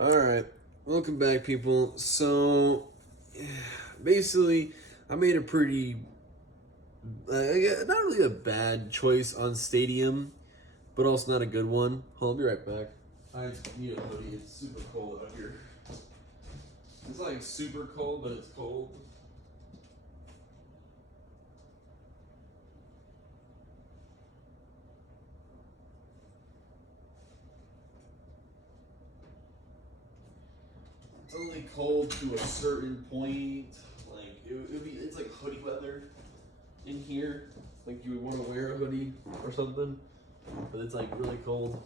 Alright, welcome back, people. So, basically, I made a pretty, not really a bad choice on Stadium, but also not a good one. Hold on, I'll be right back. I need a hoodie. It's super cold out here. It's like super cold, but it's cold. It's only cold to a certain point. Like it's like hoodie weather in here. Like you would want to wear a hoodie or something, but it's like really cold.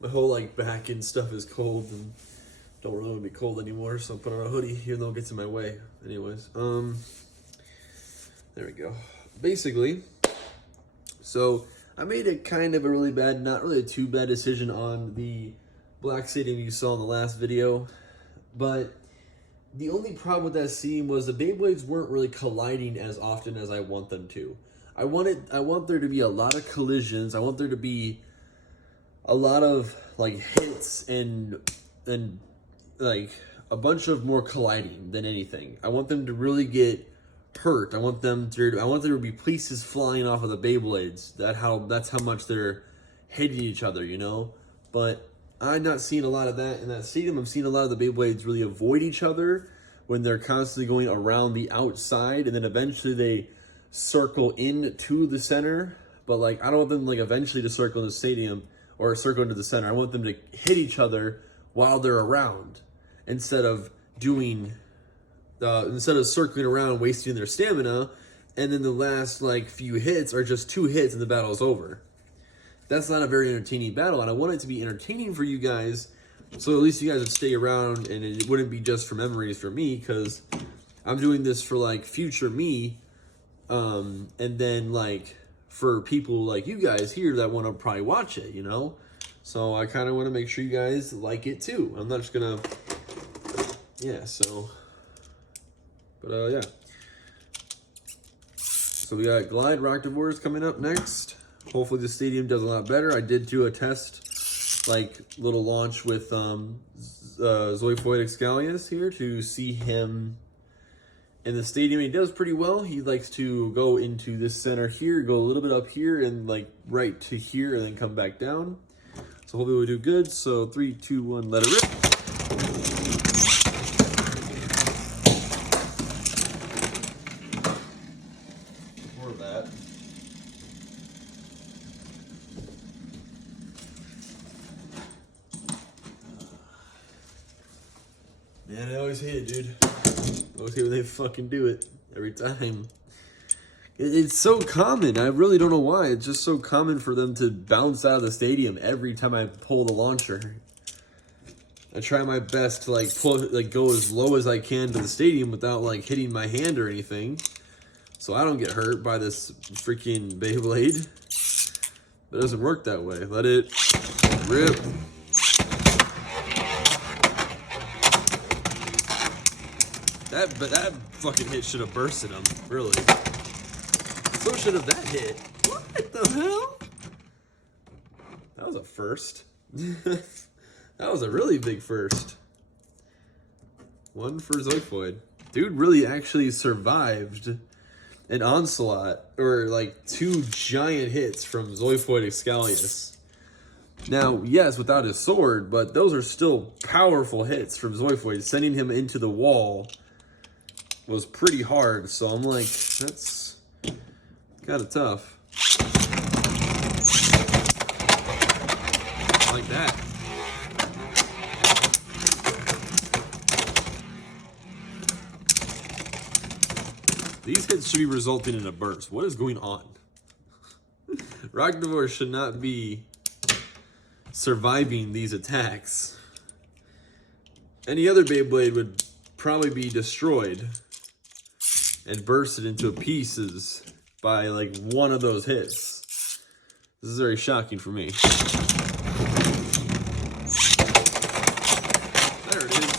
My whole like back and stuff is cold and don't really want to be cold anymore, so I'm putting on a hoodie even though it gets in my way. Anyways, there we go. Basically, so I made a kind of a really bad, not really a too bad decision on the black stadium you saw in the last video, but the only problem with that scene was the Beyblades weren't really colliding as often as I want them to. I want there to be a lot of collisions. I want there to be a lot of like hits and like a bunch of more colliding than anything. I want them to really get hurt. I want there to be pieces flying off of the Beyblades. That's how much they're hitting each other, you know? But I've not seen a lot of that in that stadium. I've seen a lot of the Beyblades really avoid each other when they're constantly going around the outside, and then eventually they circle into the center. But like, I don't want them like eventually to circle in the stadium or circle into the center. I want them to hit each other while they're around, instead of circling around, wasting their stamina, and then the last like few hits are just 2 hits and the battle's over. That's not a very entertaining battle, and I want it to be entertaining for you guys, so at least you guys would stay around and it wouldn't be just for memories for me, because I'm doing this for like future me, and then like for people like you guys here that want to probably watch it, you know? So I kind of want to make sure you guys like it too. I'm not just gonna, yeah, so, but yeah. So we got Glide Rock Divorce coming up next. Hopefully the stadium does a lot better. I did do a test, like, little launch with Zoifoid Xcalius here to see him in the stadium. He does pretty well. He likes to go into this center here, go a little bit up here, and like right to here, and then come back down. So hopefully we'll do good. So 3, 2, 1, let it rip. More of that. Man, I always hate it, dude. I always hate when they fucking do it. Every time. It's so common. I really don't know why. It's just so common for them to bounce out of the stadium every time I pull the launcher. I try my best to go as low as I can to the stadium without like hitting my hand or anything, so I don't get hurt by this freaking Beyblade. But it doesn't work that way. Let it rip. That fucking hit should have bursted him, really. So should have that hit. What the hell? That was a first. That was a really big first. 1 for Zoifoid. Dude really actually survived an onslaught, or like 2 giant hits from Zoifoid Xcalius. Now, yes, without his sword, but those are still powerful hits from Zoifoid. Sending him into the wall was pretty hard, so I'm like, that's kind of tough. Like that. These hits should be resulting in a burst. What is going on? Rock Divorce should not be surviving these attacks. Any other Beyblade would probably be destroyed and bursted into pieces by like one of those hits. This is very shocking for me. There it is.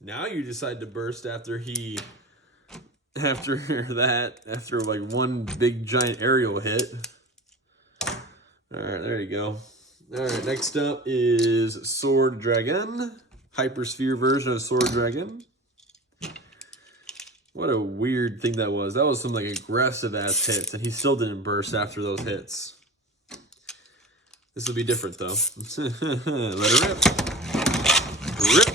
Now you decide to burst after like one big giant aerial hit. All right, there you go. All right, next up is Sword Dragon. Hypersphere version of Sword Dragon. What a weird thing that was. That was some like aggressive ass hits, and he still didn't burst after those hits. This will be different though. Let it rip. Rip.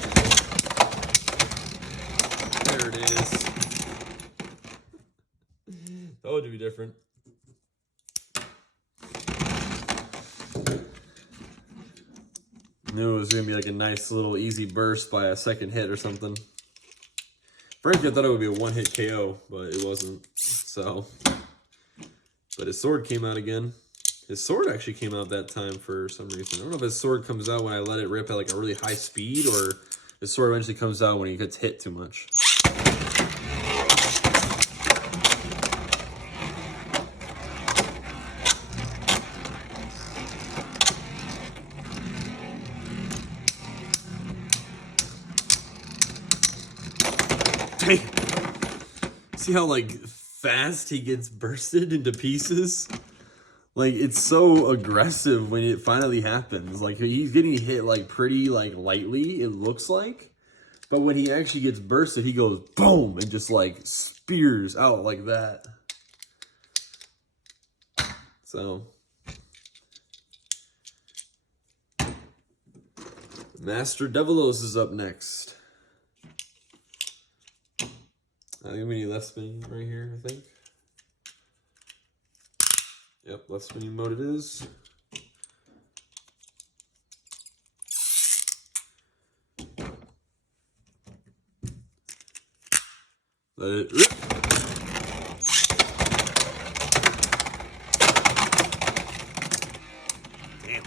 There it is. Told you to be different. Knew it was gonna be like a nice little easy burst by a second hit or something. Frankly, I thought it would be a one-hit KO, but it wasn't. So, but his sword came out again. His sword actually came out that time for some reason. I don't know if his sword comes out when I let it rip at like a really high speed, or his sword eventually comes out when he gets hit too much. See how like fast he gets bursted into pieces? Like, it's so aggressive when it finally happens. Like, he's getting hit like pretty like lightly, it looks like. But when he actually gets bursted, he goes boom and just like spears out like that. So Master Devilos is up next. I think we need left spin right here, I think. Yep, left spinning mode it is. Let it rip. Damn.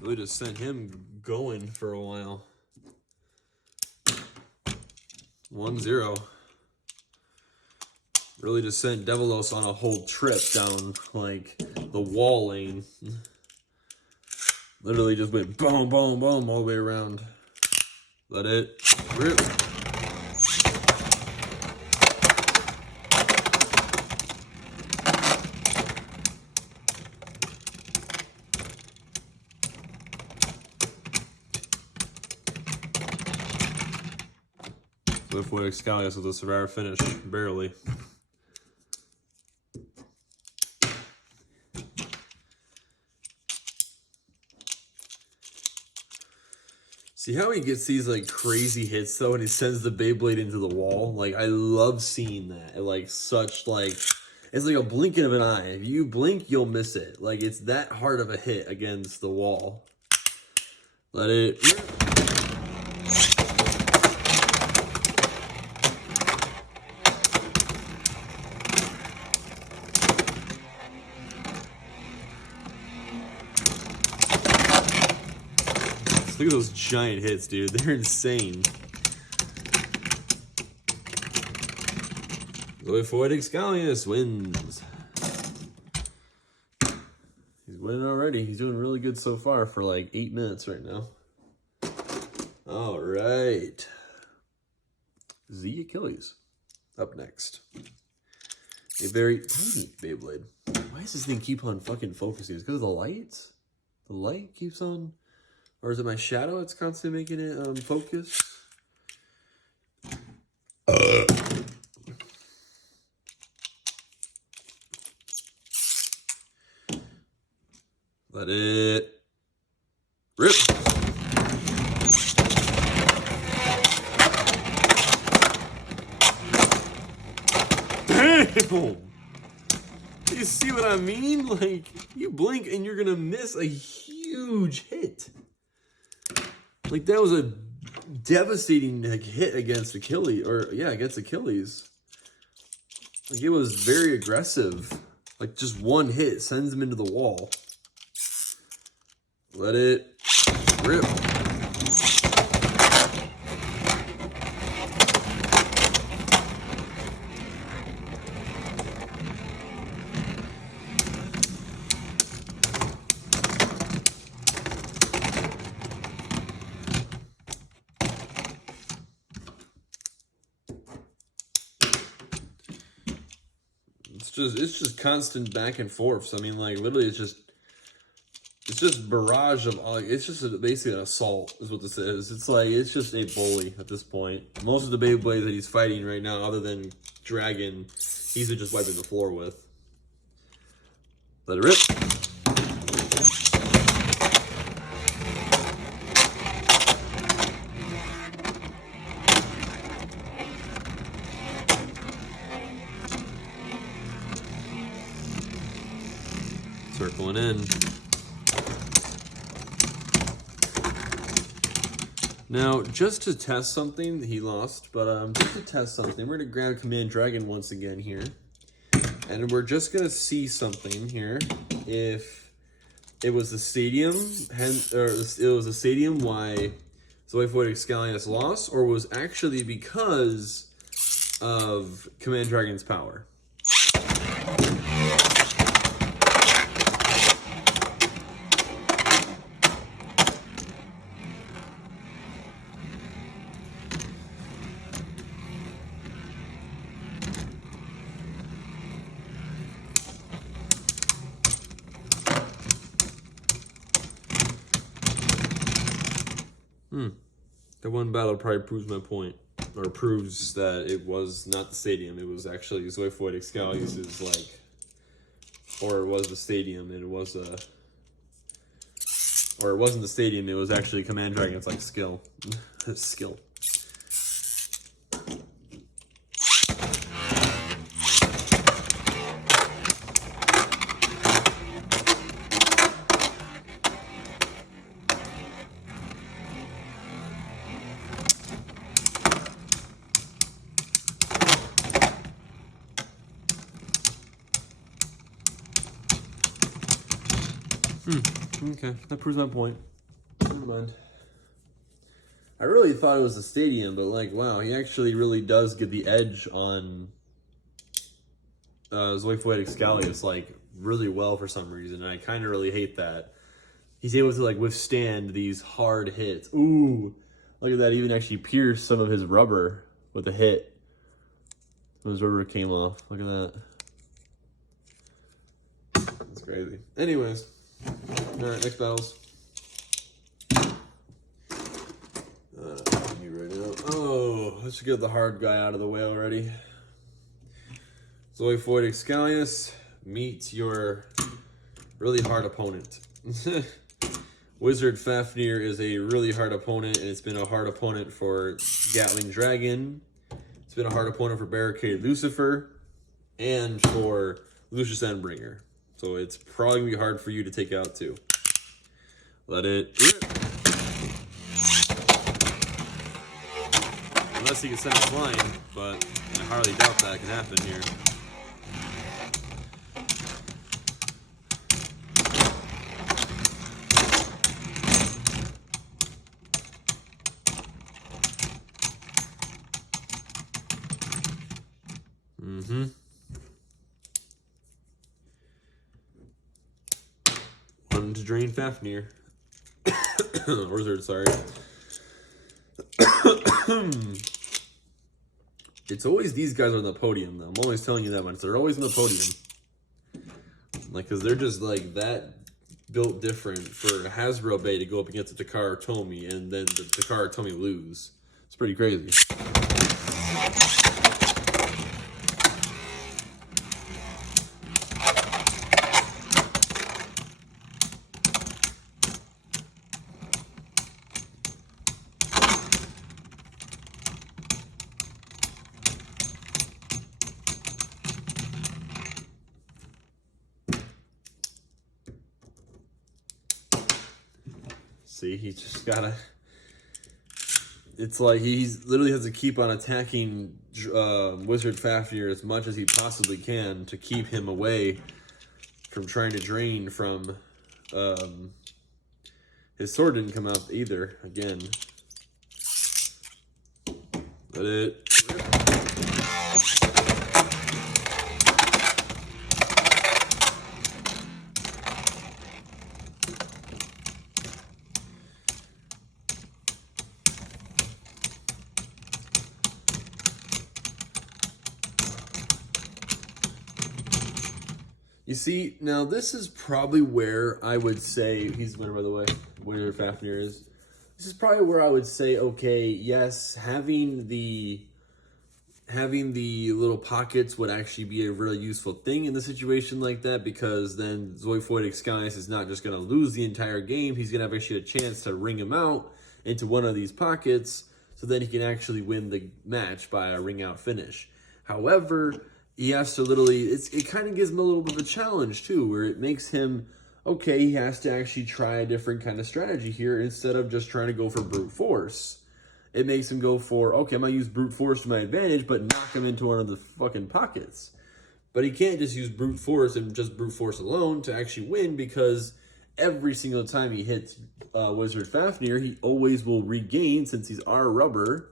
Really just sent him going for a while. 1-0. Really just sent Devilos on a whole trip down, like, the wall lane. Literally just went boom, boom, boom all the way around. Let it rip. With Xcalius with a Survivor finish, barely. See how he gets these like crazy hits though, and he sends the Beyblade into the wall? Like, I love seeing that. Like, such like, it's like a blinking of an eye. If you blink, you'll miss it. Like, it's that hard of a hit against the wall. Let it rip. Look at those giant hits, dude. They're insane. Xcalius wins. He's winning already. He's doing really good so far for like 8 minutes right now. All right. Xcalius up next. A very tiny Beyblade. Why does this thing keep on fucking focusing? Is it because of the lights? The light keeps on... Or is it my shadow that's constantly making it focus? Let it rip. Damn! You see what I mean? Like, you blink and you're gonna miss a huge hit. Like, that was a devastating like, hit against Achilles, or yeah, against Achilles. Like, it was very aggressive. Like, just one hit sends him into the wall. Let it rip. just constant back and forths. I mean, like literally, it's just barrage of it's just basically an assault is what this is. It's like it's just a bully at this point. Most of the Beyblades that he's fighting right now, other than Dragon, he's just wiping the floor with. Let it rip. Circling in. Now, just to test something, he lost, but just to test something, we're gonna grab Command Dragon once again here. And we're just gonna see something here. If it was the stadium, or it was the stadium why Zoifoid Xcalius lost, or was actually because of Command Dragon's power. That one battle probably proves my point, or proves that it was not the stadium. It was actually Zoifoid Xcalius's, like, or it was the stadium, and it was or it wasn't the stadium. It was actually Command Dragon's like skill. Okay, that proves my point. Never mind. I really thought it was the stadium, but like, wow, he actually really does get the edge on Zoifoid Xcalius, like, really well for some reason, and I kind of really hate that. He's able to, like, withstand these hard hits. Ooh, look at that, even actually pierced some of his rubber with a hit. His rubber came off, look at that. That's crazy. Anyways. Alright, next battles. Right now. Oh, let's get the hard guy out of the way already. Zoifoid Xcalius, meet your really hard opponent. Wizard Fafnir is a really hard opponent, and it's been a hard opponent for Gatling Dragon. It's been a hard opponent for Barricade Lucifer, and for Lucius Endbringer. So it's probably going to be hard for you to take out too. Let it rip. Unless he can send it flying, but I hardly doubt that can happen here. One to drain Fafnir. Wizard, sorry. It's always these guys on the podium, though. I'm always telling you that much. They're always on the podium. Like, because they're just, like, that built different for Hasbro Bay to go up against the Takara Tomy, and then the Takara Tomy lose. It's pretty crazy. See, he just gotta... It's like he's literally has to keep on attacking Wizard Fafnir as much as he possibly can to keep him away from trying to drain from... his sword didn't come out either, again. Let it... You see, now this is probably where I would say, he's the winner by the way, Wizard Fafnir is. This is probably where I would say, okay, yes, having the little pockets would actually be a really useful thing in the situation like that, because then Zoifoid Xcalius is not just going to lose the entire game, he's going to have actually a chance to ring him out into one of these pockets, so then he can actually win the match by a ring out finish. However, he has to literally, it kind of gives him a little bit of a challenge too, where it makes him, okay, he has to actually try a different kind of strategy here instead of just trying to go for brute force. It makes him go for, okay, I'm going to use brute force to my advantage, but knock him into one of the fucking pockets. But he can't just use brute force and just brute force alone to actually win, because every single time he hits Wizard Fafnir, he always will regain, since he's our rubber,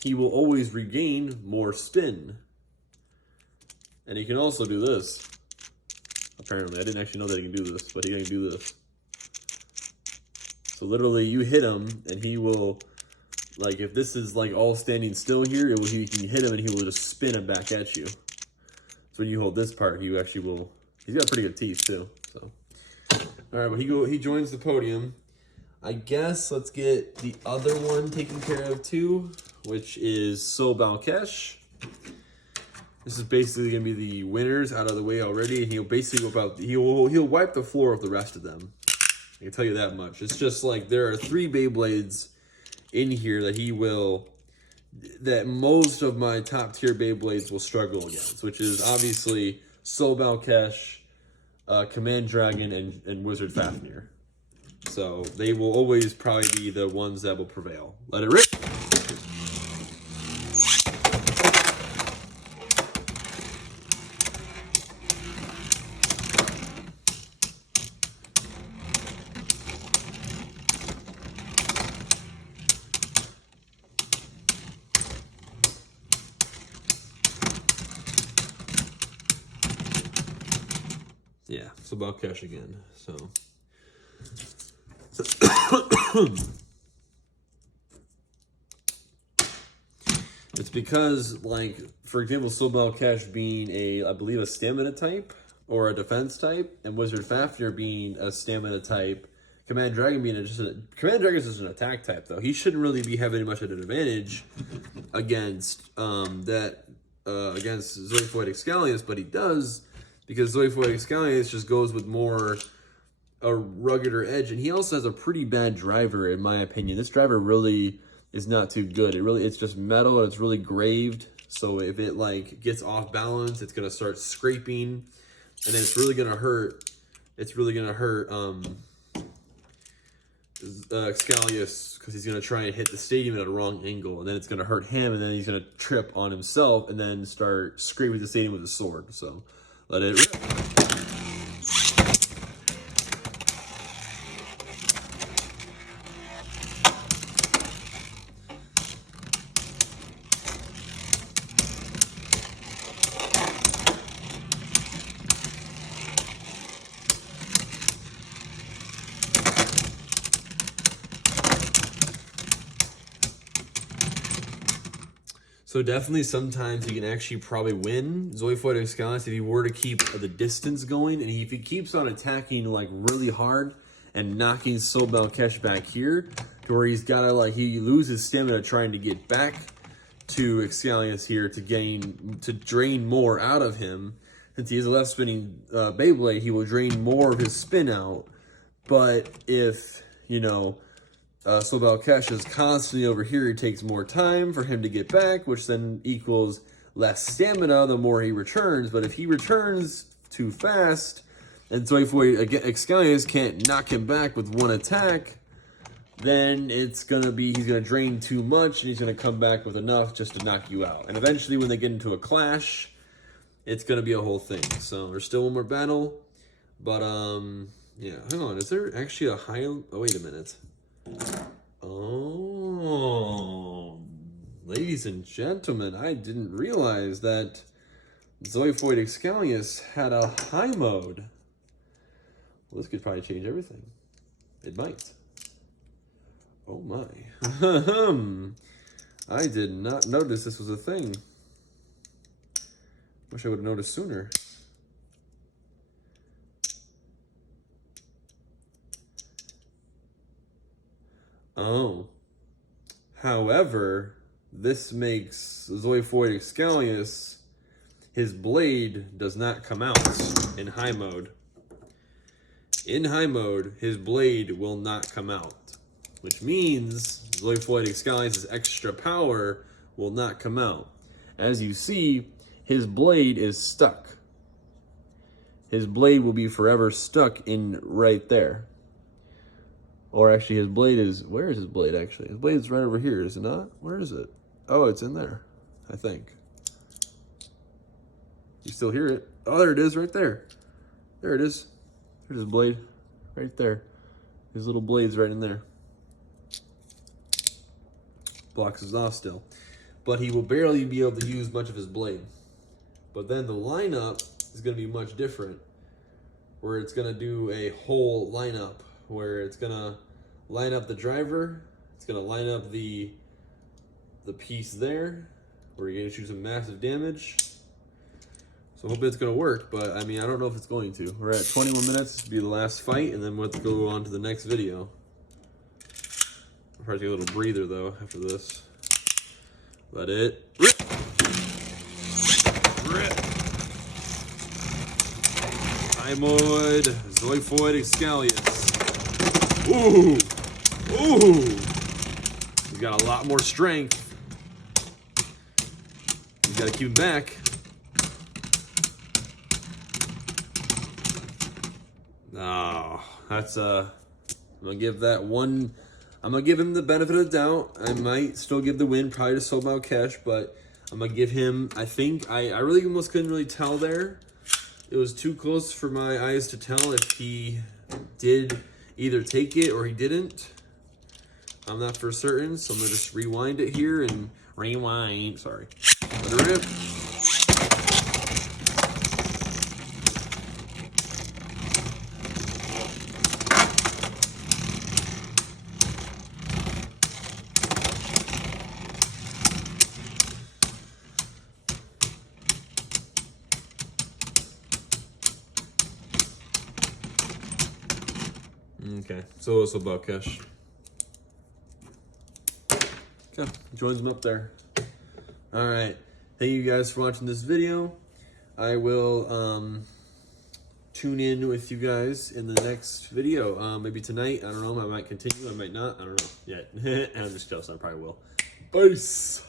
he will always regain more spin. And he can also do this. Apparently, I didn't actually know that he can do this, but he can do this. So literally, you hit him, and he will, like, if this is like all standing still here, you can hit him, and he will just spin it back at you. So when you hold this part, he actually will. He's got pretty good teeth too. So, all right, but he joins the podium. I guess let's get the other one taken care of too, which is Balkesh. This is basically gonna be the winners out of the way already, and he'll basically he'll wipe the floor with the rest of them. I can tell you that much. It's just like there are 3 Beyblades in here that most of my top tier Beyblades will struggle against, which is obviously Balkesh, Command Dragon, and Wizard Fafnir. So they will always probably be the ones that will prevail. Let it rip. Yeah, Balkesh again. So it's because, like, for example, Balkesh being I believe a stamina type or a defense type, and Wizard Fafnir being a stamina type, Command Dragon being Command Dragon is just an attack type though. He shouldn't really be having much of an advantage against against Zoifoid Xcalius, but he does, because Zoifoid Xcalius just goes with more a ruggeder edge, and he also has a pretty bad driver in my opinion. This driver really is not too good. It's just metal, and it's really graved, so if it like gets off balance, it's gonna start scraping, and then it's really gonna hurt. It's really gonna hurt Xcalius, because he's gonna try and hit the stadium at a wrong angle, and then it's gonna hurt him, and then he's gonna trip on himself, and then start scraping the stadium with his sword. So let it rip. So definitely sometimes he can actually probably win Zoifoid Xcalius if he were to keep the distance going, and if he keeps on attacking like really hard and knocking Balkesh back here to where he's gotta, like, he loses stamina trying to get back to Xcalius here to drain more out of him. Since he is a left spinning Beyblade, he will drain more of his spin out. But if, you know, Balkesh is constantly over here, it takes more time for him to get back, which then equals less stamina the more he returns. But if he returns too fast, and Zoifoid Xcalius can't knock him back with one attack, then he's gonna drain too much, and he's gonna come back with enough just to knock you out. And eventually, when they get into a clash, it's gonna be a whole thing. So there's still one more battle, but yeah. Hang on, is there actually a high? Oh, wait a minute. Oh, ladies and gentlemen, I didn't realize that Zoifoid Xcalius had a high mode. Well, this could probably change everything. It might. Oh my. I did not notice this was a thing. Wish I would have noticed sooner. Oh. However, this makes Zoiphoid Xcalius, his blade does not come out in high mode. In high mode, his blade will not come out, which means Zoiphoid Xcalius' extra power will not come out. As you see, his blade is stuck. His blade will be forever stuck in right there. Or actually, his blade is... Where is his blade, actually? His blade is right over here, is it not? Where is it? Oh, it's in there, I think. You still hear it. Oh, there it is, right there. There it is. There's his blade, right there. His little blade's right in there. Blocks us off still. But he will barely be able to use much of his blade. But then the lineup is going to be much different, where it's going to do a whole lineup, where it's going to line up the driver, it's going to line up the piece there, where you're going to shoot some massive damage. So I hope it's going to work, but I mean, I don't know if it's going to. We're at 21 minutes, this will be the last fight, and then we'll have to go on to the next video. I'll probably take a little breather though after this. Let it rip. Rip. High mode, Zoiphoid Xcalius. Ooh! Ooh! He's got a lot more strength. You gotta keep him back. Oh, that's I'm gonna give that one. I'm gonna give him the benefit of the doubt. I might still give the win, probably to Sobao Cash, but I'm gonna give him. I think I really almost couldn't really tell there. It was too close for my eyes to tell if he did either take it or he didn't. I'm not for certain, so I'm gonna just rewind it here and rewind. Sorry. Let it rip. Okay, so it's about Cash. Okay, joins him up there. All right, thank you guys for watching this video. I will tune in with you guys in the next video. Maybe tonight, I don't know, I might continue, I might not, I don't know yet. I'm just joking, I probably will. Peace.